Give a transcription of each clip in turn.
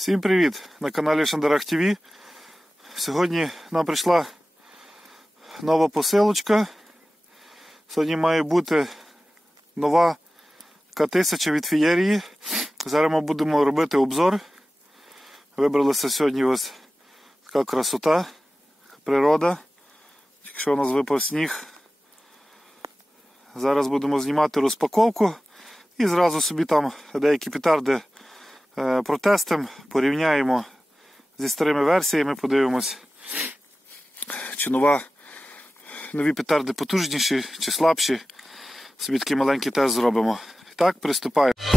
Всім привіт! На каналі Шандарах ТВ. Сьогодні нам прийшла нова посилочка. Сьогодні має бути нова К1000 від фієрії. Зараз ми будемо робити обзор. Вибралася сьогодні ось така красота, природа. Якщо у нас випав сніг. Зараз будемо знімати розпаковку і зразу собі там деякі петарди протестимо, порівняємо зі старими версіями, подивимось, чи нова, нові петарди потужніші чи слабші. Собі такий маленький тест зробимо. Так, приступаємо.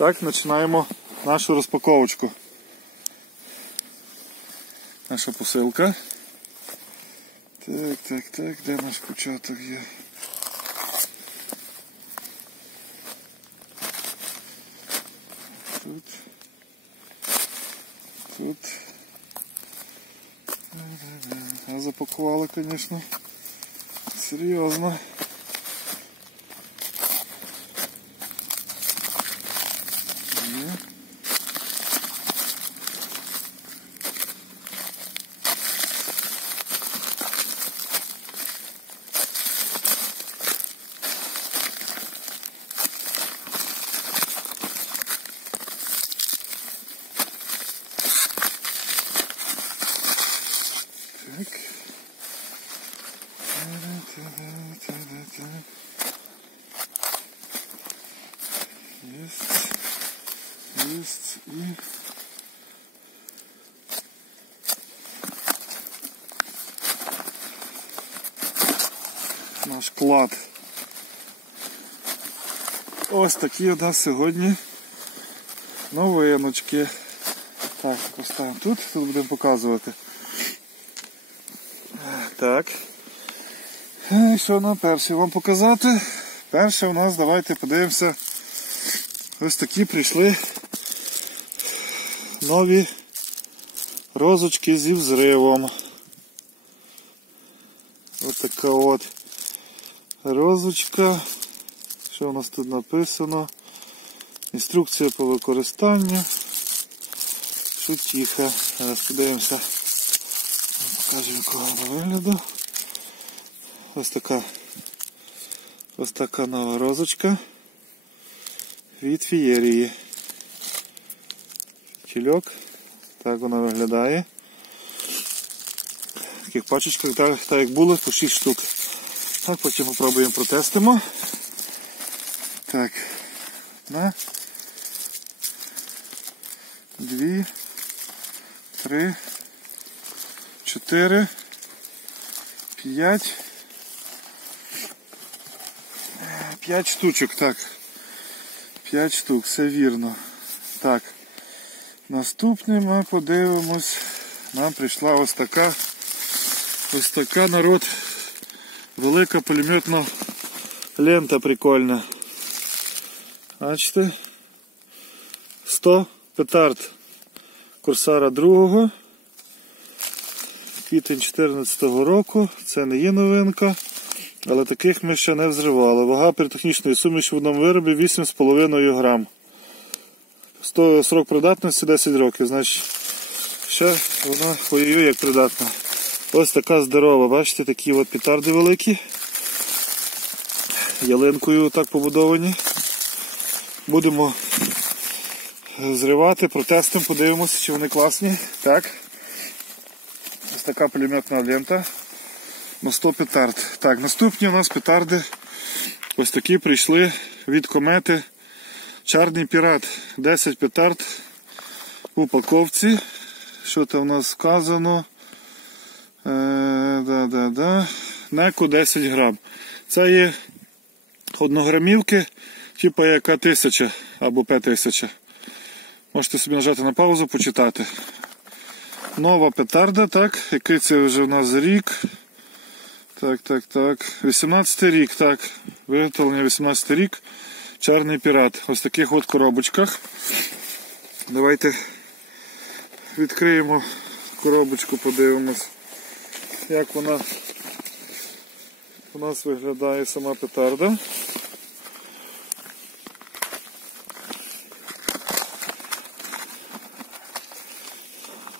Так, починаємо нашу розпаковочку. Наша посилка. Так, так, так, де наш початок є? Тут. Тут. Я запакувала, звісно. Серйозно. Наш. Ось такі у нас сьогодні новиночки. Так, поставимо тут, тут будемо показувати. Так. І що нам перше вам показати? Перше у нас, давайте подивимося. Ось такі прийшли нові розочки зі взривом. Ось така от розочка. Що у нас тут написано? Інструкція по використанню. Тихо. Зараз подивимося. Покажемо якого вона вигляду. Ось така ось така нова розочка від фієрії. Тільок. Так вона виглядає. В таких пачечках, так, так як було, по 6 штук. Так, потім попробуємо протестимо. Так. На. Дві. Три. Чотири. П'ять. П'ять штучок, так. П'ять штук, все вірно. Так. Наступне ми подивимось. Нам прийшла ось така ось така народ. Велика пулеметна лента прикольна. Бачите? 100 петард Корсара другого. Квітень 2014 року. Це не є новинка. Але таких ми ще не взривали. Вага піротехнічної суміші в одному виробі 8,5 грам. Срок придатності 10 років. Значить, ще вона ой як придатна. Ось така здорова, бачите, такі от петарди великі. Ялинкою так побудовані. Будемо зривати, протестимо, подивимося, чи вони класні. Так. Ось така пулеметна лента на 100 петард. Так, наступні у нас петарди ось такі прийшли від комети. Чарний пірат. 10 петард в упаковці. Що там у нас вказано? Е, да, да, да. Неко 10 грам. Це є однограмівки, типу як К1000 або П1000. Можете собі нажати на паузу, почитати. Нова петарда, так, який це вже у нас рік. Так, так, так. 18 рік, так. Виготовлення 18 рік. Чарний пірат. Ось в таких от коробочках. Давайте відкриємо коробочку, подивимось, як вона у нас виглядає сама петарда.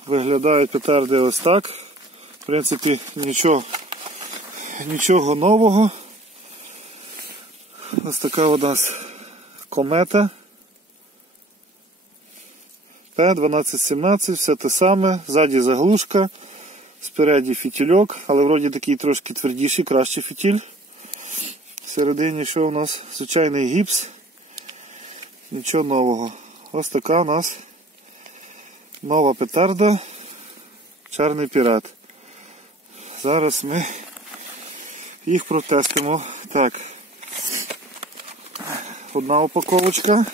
Виглядають петарди ось так. В принципі, нічого, нічого нового. Ось така у нас комета. П1217, все те саме, ззаді заглушка, спереді фітільок, але вроді такий трошки твердіший, кращий фітіль. Всередині що у нас? Звичайний гіпс. Нічого нового. Ось така у нас нова петарда. Чарний пірат. Зараз ми їх протестимо. Так. Одна упаковочка.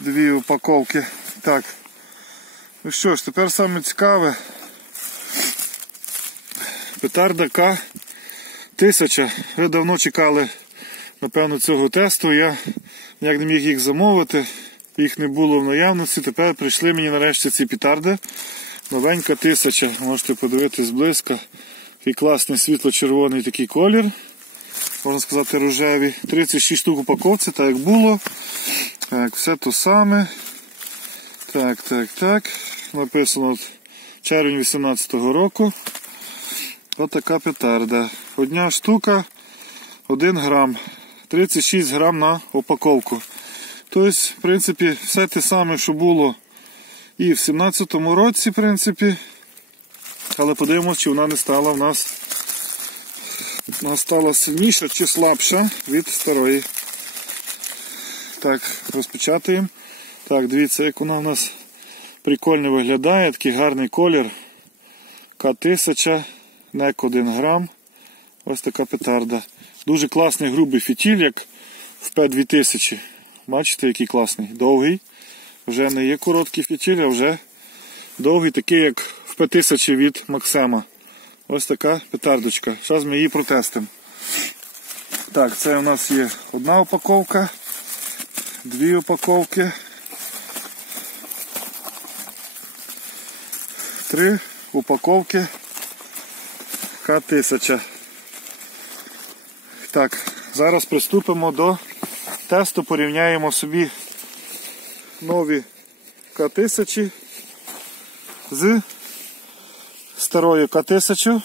Дві упаковки. Так. Ну що ж, тепер саме цікаве. Петарда К 1000. Ви давно чекали, напевно, цього тесту. Я ніяк не міг їх замовити, їх не було в наявності. Тепер прийшли мені нарешті ці петарди. Новенька 1000. Можете подивитись близько. Такий класний світло-червоний такий колір. Можна сказати, рожевий. 36 штук упаковці, так як було. Так, все то саме. Так, так, так. Написано от червень 18-го року. Ось така петарда. Одна штука 1 грам. 36 грам на упаковку. Тобто, в принципі, все те саме, що було і в 17-му році, в принципі. Але подивимось, чи вона не стала в нас вона стала сильніша чи слабша від старої. Так, розпечатаємо. Так, дивіться, як вона в нас прикольно виглядає, такий гарний колір. К1000, нек 1 грам. Ось така петарда. Дуже класний грубий фітіль, як в П2000. Бачите, який класний, довгий. Вже не є короткий фітіль, а вже довгий, такий, як в П1000 від Максима. Ось така петардочка. Зараз ми її протестимо. Так, це у нас є одна упаковка, дві упаковки, три упаковки К1000. Так, зараз приступимо до тесту, порівняємо собі нові К1000 з старою К1000.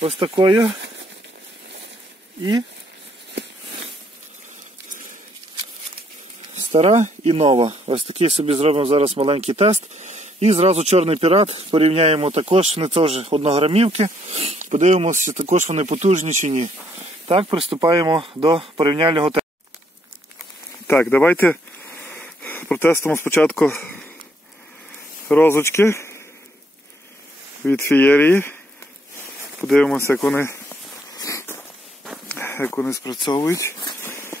Ось такою. І стара і нова. Ось такий собі зробимо зараз маленький тест. І зразу чорний пірат порівняємо також, вони теж однограмівки. Подивимося, чи також вони потужні чи ні. Так, приступаємо до порівняльного тесту. Так, давайте протестимо спочатку розочки від фієрії. Подивимося, як вони як вони спрацьовують.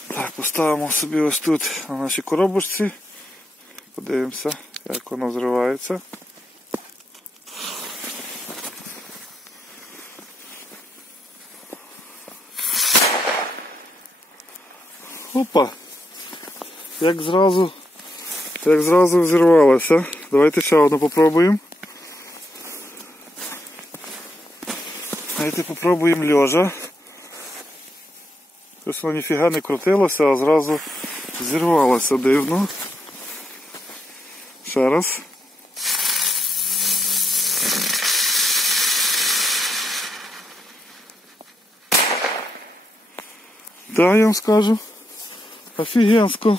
Так, Поставимо собі ось тут на нашій коробочці. Подивимося, як воно зривається. Опа! Як зразу, як зразу взірвалося. Давайте ще одну попробуємо. Давайте попробуємо льожа. Щось воно ніфіга не крутилося, а зразу зірвалося дивно. Ще раз. Так, я вам скажу. Офігенсько.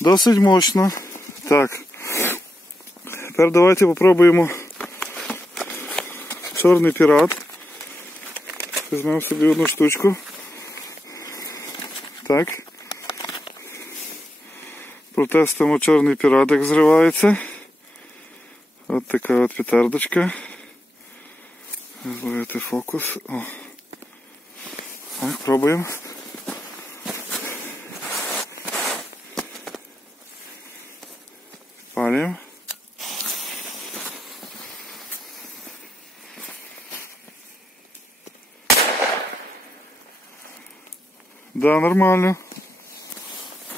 Досить мощно. Так. Тепер давайте попробуємо чорний пірат. Візьмемо собі одну штучку. Так. Протестимо чорний пірат, як зривається. Ось така от петардочка. Зловити фокус. О. Так, пробуємо. Палим. Да, нормально.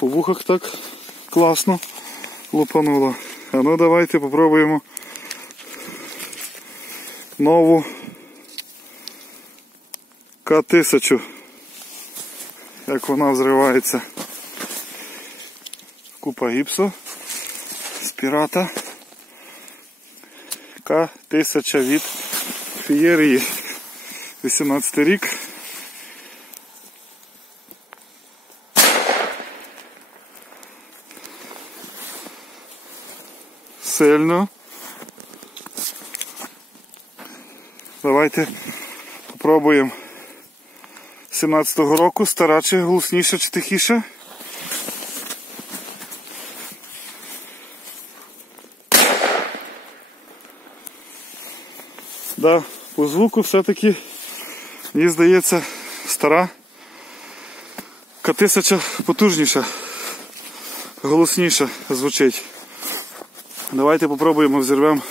по вухах так класно лупануло. А ну давайте попробуємо нову К-1000. Як вона взривається. Купа гіпсу з пірата. К-1000 від фієрії. 18 рік. Сильно. Давайте попробуємо 17-го року, стара чи голосніша чи тихіша. Да, по звуку все-таки, мені здається, стара К-1000 потужніша, голосніша звучить. Давайте попробуємо взірвемо.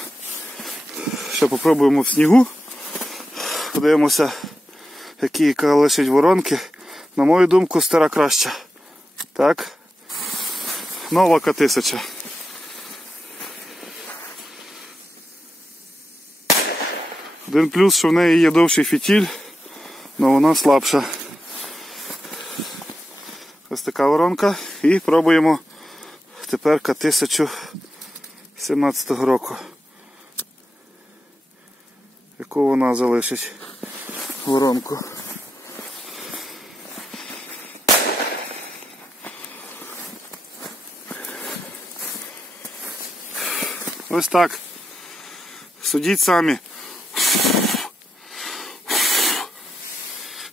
Ще попробуємо в снігу. Подивимося, які лишить воронки. На мою думку, стара краща. Так. Нова К-1000. Один плюс, що в неї є довший фітіль, але вона слабша. Ось така воронка. І пробуємо тепер К-1000 17 року. Яку вона залишить воронку. Ось так. Судіть самі.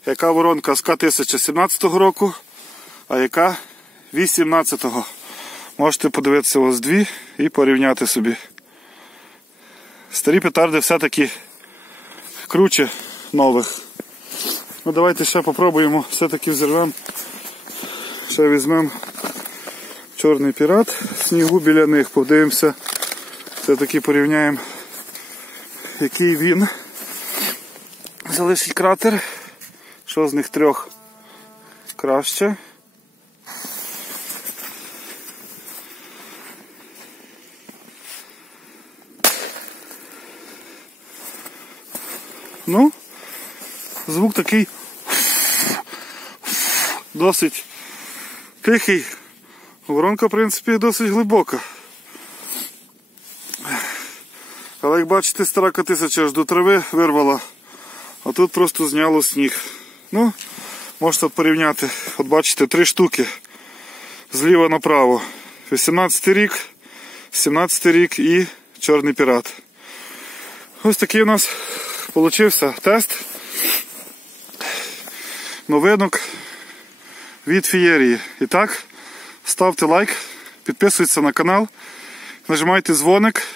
Яка воронка з К-1017 року, а яка 18-го. Можете подивитися ось дві і порівняти собі. Старі петарди все-таки круче нових. Ну Давайте ще попробуємо, все-таки взірвемо. Ще візьмемо чорний пірат, снігу біля них, подивимося, все-таки порівняємо, який він залишить кратер. Що з них трьох краще. Ну, звук такий досить тихий. Воронка, в принципі, досить глибока. Але як бачите, стара катисяча аж до трави вирвала, а тут просто зняло сніг. Ну, можете порівняти, от бачите, три штуки зліва направо. 18 рік, 17 рік і чорний пірат. Ось такий у нас получився тест. Новинок від фієрії. І так, ставте лайк, підписуйтесь на канал, нажимайте дзвоник,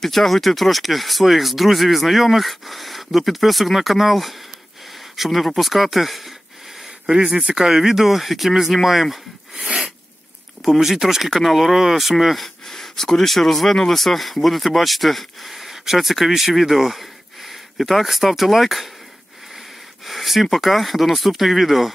підтягуйте трошки своїх друзів і знайомих до підписок на канал, щоб не пропускати різні цікаві відео, які ми знімаємо. Поможіть трошки каналу, щоб ми скоріше розвинулися, будете бачити ще цікавіші відео. І так, ставте лайк. Всім пока, до наступних відео.